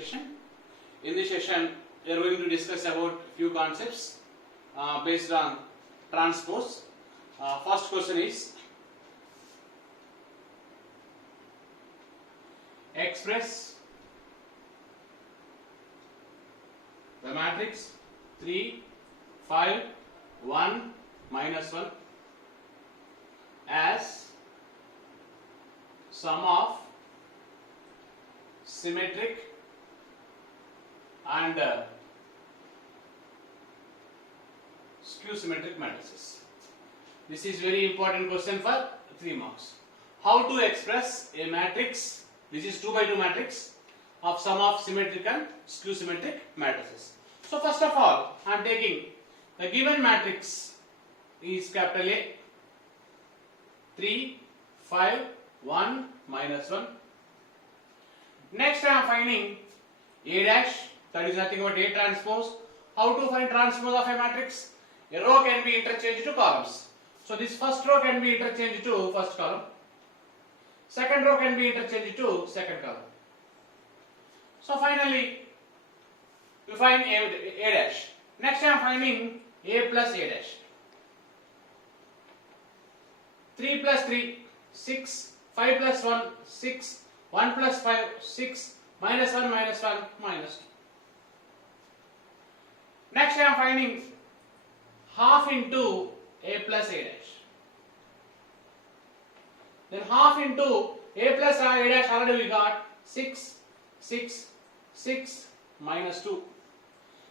session. In this session, we are going to discuss about few concepts based on transpose. First question is express the matrix 3, 5, 1, minus 1 as sum of symmetric and skew symmetric matrices. This is very important question for 3 marks. How to express a matrix? This is 2 by 2 matrix of sum of symmetric and skew symmetric matrices. So first of all, I am taking the given matrix is capital A, 3, 5, 1, minus 1. Next I am finding A dash, that is nothing but A transpose. How to find transpose of a matrix? A row can be interchanged to columns. So this first row can be interchanged to first column. Second row can be interchanged to second column. So finally, we find A dash. Next I am finding A plus A dash. 3 plus 3, 6, 5 plus 1, 6, 1 plus 5, 6, minus 1, minus 1, minus 2. Next I am finding half into A plus A dash. Then half into A plus A dash already we got 6, 6, 6, minus 2.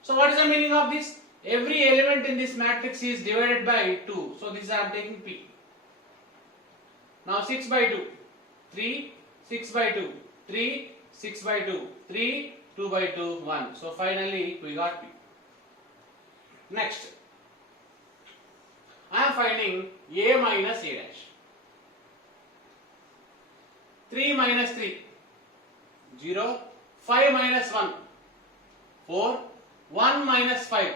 So what is the meaning of this? Every element in this matrix is divided by 2. So this I am taking P. Now 6 by 2, 3, 6 by 2, 3, 6 by 2, 3, 2 by 2, 1. So finally we got P. Next, I am finding A minus A dash. 3 minus 3, 0, 5 minus 1, 4, 1 minus 5,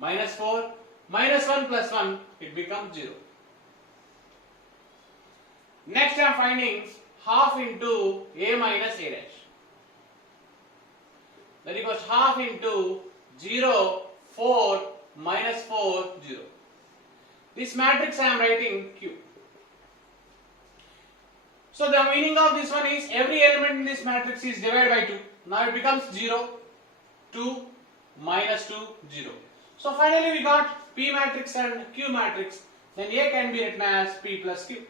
minus 4, minus 1 plus 1, it becomes 0. Next I am finding half into A minus A dash. That equals half into 0, 4, minus 4, 0. This matrix I am writing Q. So the meaning of this one is every element in this matrix is divided by 2. Now it becomes 0, 2, minus 2, 0. So finally we got P matrix and Q matrix. Then A can be written as P plus Q.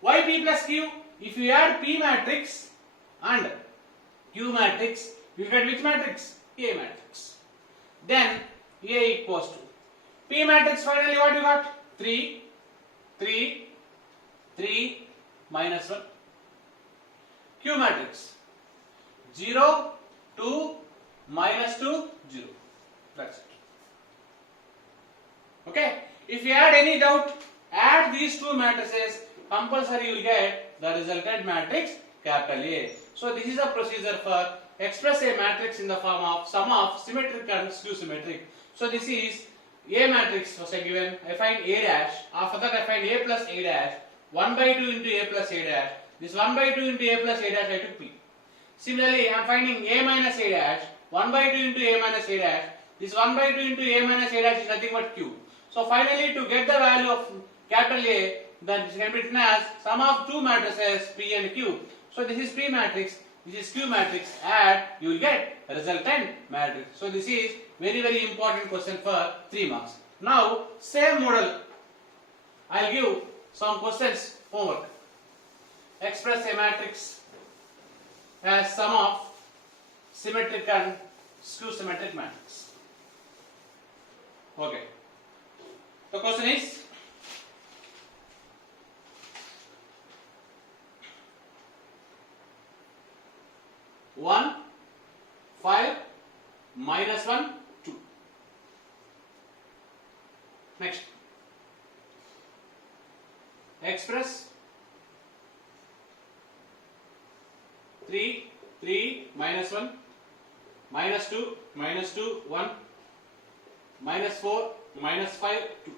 Why P plus Q? If you add P matrix and Q matrix, you will get which matrix? A matrix. Then A equals to P matrix, finally what you got? 3, 3, 3, minus 1. Q matrix 0, 2, minus 2, 0. That's it. Okay. If you add any doubt, add these two matrices, compulsory you will get the resultant matrix capital A. So this is a procedure for express a matrix in the form of sum of symmetric and skew symmetric. So this is A matrix was given. I find A dash. After that I find A plus A dash. 1 by 2 into A plus A dash. This 1 by 2 into A plus A dash I took P. Similarly I am finding A minus A dash. 1 by 2 into A minus A dash. This 1 by 2 into A minus A dash is nothing but Q. So finally to get the value of capital A, then this can be written as sum of two matrices P and Q. So this is P matrix, this is Q matrix, add, you will get resultant matrix. So this is very very important question for 3 marks. Now same model, I will give some questions homework. Express a matrix as sum of symmetric and skew symmetric matrix. Okay. The question is, one, 5, minus 1, 2. Next, express 3, 3, minus 1, minus 2, 1, minus 4, minus 5, 2.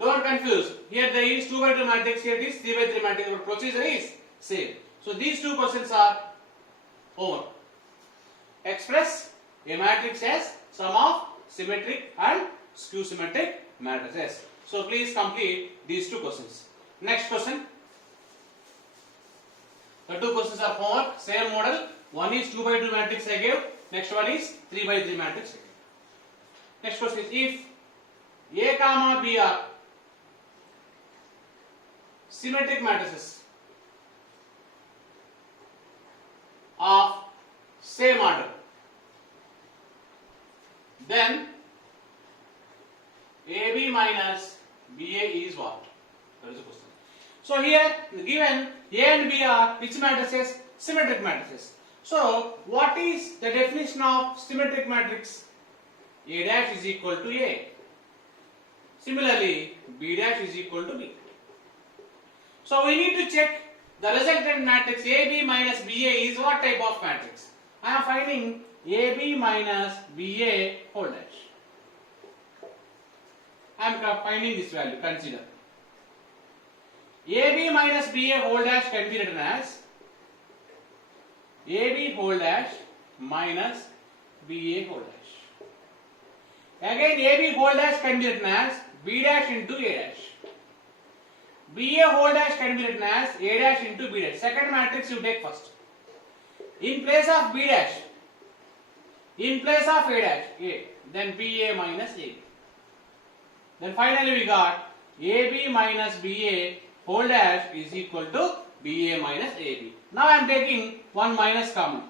Don't not confused. Here there is 2 by 2 matrix, here it is 3 by 3 matrix, but procedure is same. So these two questions are over. Express a matrix as sum of symmetric and skew symmetric matrices. So please complete these two questions. Next question. The two questions are homework, same model. One is 2 by 2 matrix I gave. Next one is 3 by 3 matrix I gave. Next question is, if A comma B are symmetric matrices of same order, then AB minus BA is what? That is the question. So here given A and B are which matrices? Symmetric matrices. So what is the definition of symmetric matrix? A dash is equal to A. Similarly, B dash is equal to B. So we need to check the resultant matrix AB minus BA is what type of matrix? I am finding AB minus BA whole dash. I am finding this value. Consider AB minus BA whole dash can be written as AB whole dash minus BA whole dash. Again, AB whole dash can be written as B dash into A dash. BA whole dash can be written as A dash into B dash. Second matrix you take first. In place of B dash, in place of A dash, A, then BA minus AB. Then finally we got AB minus BA whole dash is equal to BA minus AB. Now I am taking one minus common.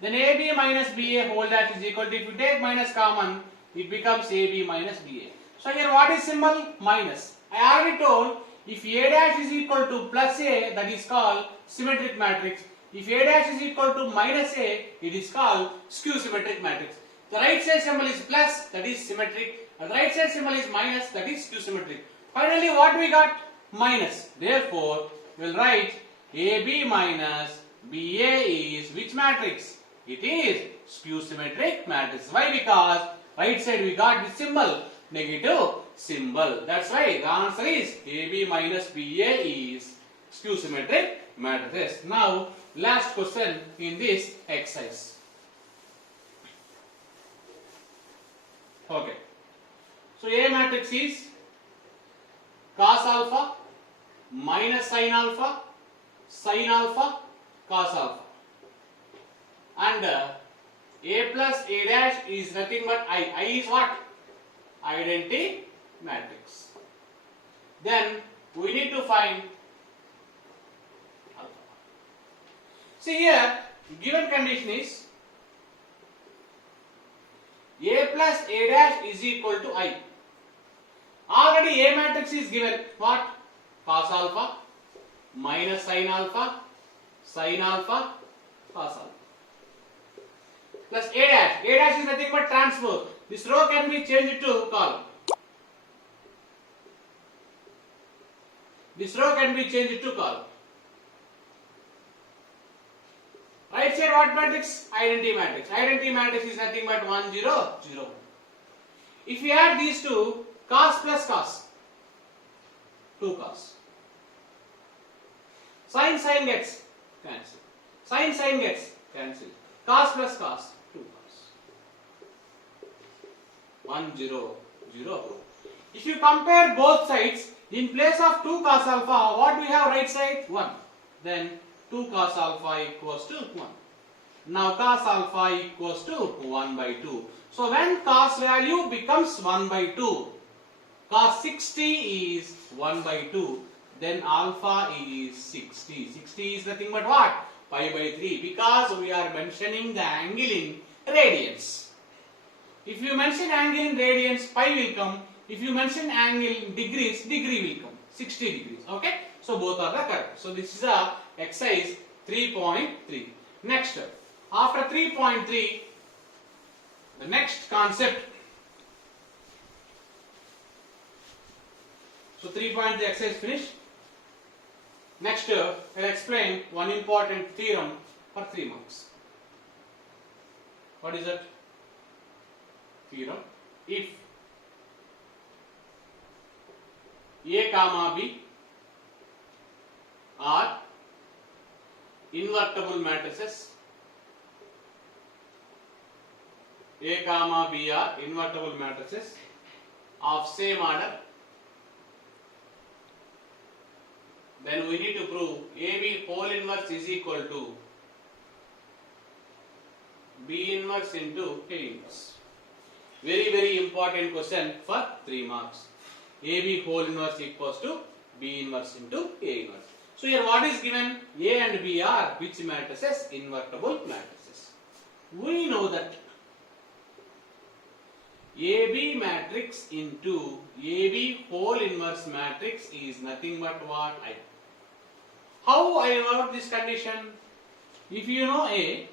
Then AB minus BA whole dash is equal to, if you take minus common, it becomes AB minus BA. So here what is symbol? Minus. I already told, if A dash is equal to plus A, that is called symmetric matrix. If A dash is equal to minus A, it is called skew symmetric matrix. The right side symbol is plus, that is symmetric. And the right side symbol is minus, that is skew symmetric. Finally what we got? Minus. Therefore, we will write AB minus BA is which matrix? It is skew symmetric matrix. Why? Because right side we got the symbol, negative symbol. That's why the answer is AB minus BA is skew symmetric matrices. Now last question in this exercise. Okay. So A matrix is cos alpha minus sin alpha, cos alpha. And A plus A dash is nothing but I. I is what? Identity matrix. Then we need to find alpha. See here, given condition is A plus A dash is equal to I. Already A matrix is given what? Cos alpha minus sin alpha, cos alpha. Plus A dash. A dash is nothing but transpose. This row can be changed to column. This row can be changed to column. Right side what matrix? Identity matrix. Identity matrix is nothing but 1, 0, 0. If we add these two, cos plus cos, 2 cos. Sin gets cancelled. Sin gets cancelled. Cos plus cos, 2 cos. 1, 0, 0. If you compare both sides, in place of 2 cos alpha, what we have right side? 1. Then 2 cos alpha equals to 1. Now cos alpha equals to 1 by 2. So when cos value becomes 1 by 2, cos 60 is 1 by 2, then alpha is 60. 60 is nothing but what? Pi by 3, because we are mentioning the angle in radians. If you mention angle in radians, pi will come. If you mention angle in degrees, degree will come. 60 degrees. Okay? So both are the correct. So this is a exercise 3.3. Next, after 3.3, the next concept. So 3.3 exercise finished. Next, I'll explain one important theorem for 3 marks. What is that? Theorem. If A comma B are invertible matrices. A comma B are invertible matrices of same order. Then we need to prove AB whole inverse is equal to B inverse into A inverse. Very important question for 3 marks. AB whole inverse equals to B inverse into A inverse. So here what is given? A and B are which matrices? Invertible matrices. We know that AB matrix into AB whole inverse matrix is nothing but what? I. How I wrote this condition? If you know A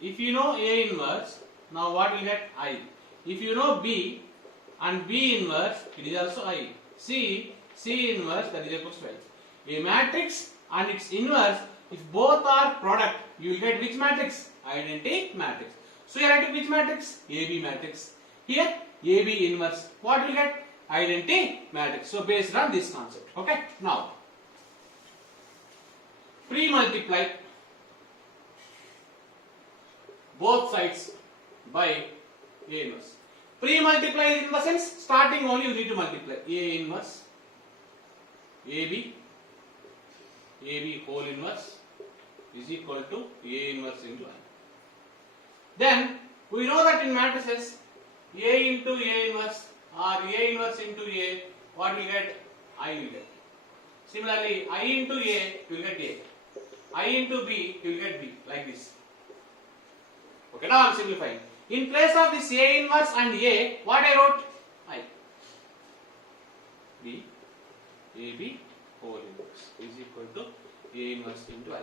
inverse, now what will get? I. If you know B and B inverse, it is also I. C inverse, that is equal to I. A matrix and its inverse, if both are product, you will get which matrix? Identity matrix. So here I took which matrix? AB matrix. Here AB inverse. What will get? Identity matrix. So based on this concept. Okay. Now pre-multiply both sides by A inverse. Pre-multiply in the sense starting only you need to multiply A inverse AB whole inverse is equal to A inverse into I. Then we know that in matrices A into A inverse or A inverse into A, what will get? I will get. Similarly, I into A you will get A. I into B you will get B, like this. Okay, now I am simplifying. In place of this A inverse and A, what I wrote? I. B, AB whole inverse is equal to A inverse into I.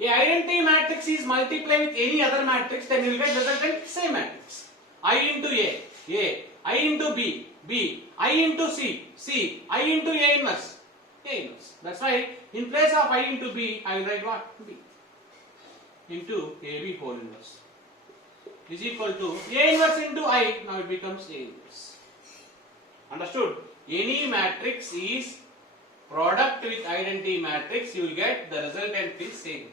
A identity matrix is multiplied with any other matrix, then you will get resultant same matrix. I into A, I into B, B, I into C, I into A inverse, A inverse. That's why in place of I into B, I will write what? B into AB whole inverse is equal to A inverse into I, now it becomes A inverse. Understood? Any matrix is product with identity matrix, you will get the resultant is same.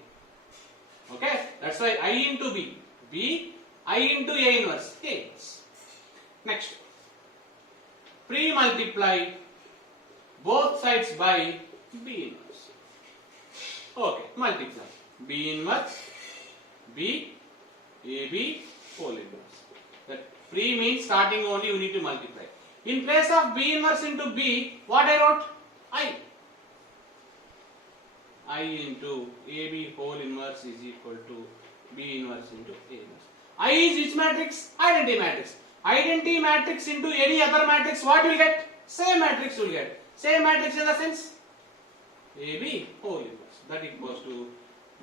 Okay? That's why I into B, B, I into A inverse, A inverse. Next, pre-multiply both sides by B inverse. Okay, multiply B inverse, B, AB whole inverse. That pre means starting only you need to multiply. In place of B inverse into B, what I wrote? I into AB whole inverse is equal to B inverse into A inverse. I is which matrix? Identity matrix. Identity matrix into any other matrix, what will get? Same matrix will get. Same matrix in the sense AB whole inverse. That equals to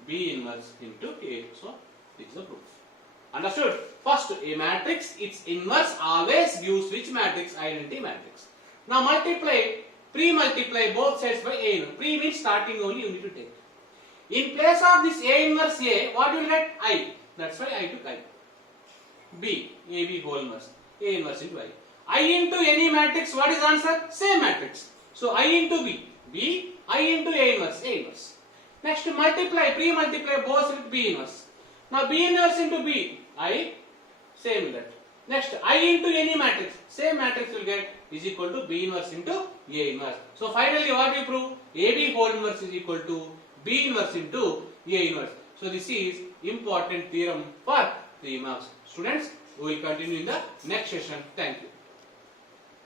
B inverse into A. So this is the proof. Understood? First, a matrix, its inverse always gives which matrix? Identity matrix. Now multiply, pre-multiply both sides by A inverse. Pre means starting only you need to take. In place of this A inverse A, what will get? I. That's why I took I. B, AB whole inverse, A inverse into I. I into any matrix, what is the answer? Same matrix. So I into B, B, I into A inverse, A inverse. Next, multiply, pre-multiply both with B inverse. Now B inverse into B, I, same with that. Next, I into any matrix, same matrix will get is equal to B inverse into A inverse. So finally what we prove? AB whole inverse is equal to B inverse into A inverse. So this is important theorem for 3 marks. Students, we will continue in the next session. Thank you.